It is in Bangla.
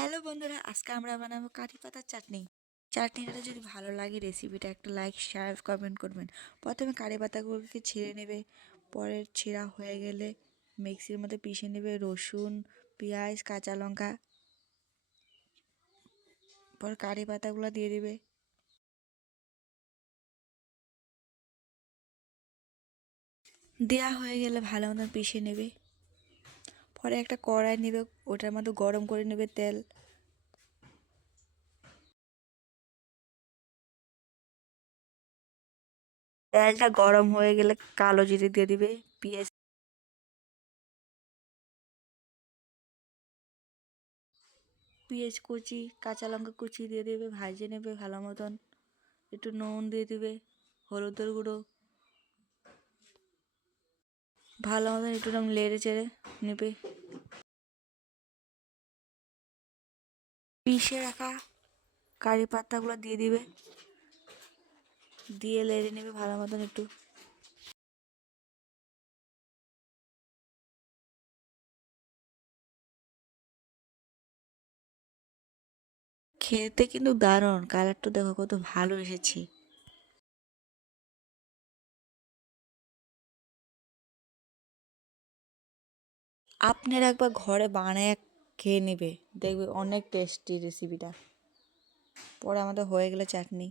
হ্যালো বন্ধুরা, আজকে আমরা বানাবো কারি পাতার চাটনি। চাটনিটা যদি ভালো লাগে রেসিপিটা একটা লাইক শেয়ার কমেন্ট করবেন। প্রথমে কারি পাতাগুলোকে ছিঁড়ে নেবে, পরে ছিঁড়া হয়ে গেলে মিক্সির মধ্যে পিষে নেবে রসুন, পেঁয়াজ, কাঁচা লঙ্কা। পর কারি পাতাগুলো দিয়ে দেবে, দেওয়া হয়ে গেলে ভালো মতন পিষে নেবে। পরে একটা কড়াই নেবে, ওটার মধ্যে গরম করে নেবে তেল। তেলটা গরম হয়ে গেলে কালো জিরে দিয়ে দিবে, পেঁয়াজ পেঁয়াজ কুচি, কাঁচা লঙ্কা কুচি দিয়ে দেবে, ভাজে নেবে ভালো মতন। একটু নুন দিয়ে দিবে, হলুদের গুঁড়ো, ভালো মতন একটু নেড়ে চেড়ে নেবে। পিষে রাখা কারি পাতাগুলো দিয়ে দিবে, দিয়ে নেড়ে নেবে ভালো মতন একটু। খেতে কিন্তু দারুণ, কালারটা দেখো কত ভালো এসেছে। আপনারা একবার ঘরে বানায় খেয়ে নেবে, দেখবে অনেক টেস্টি রেসিপিটা। পরে আমাদের হয়ে গেলে চাটনি।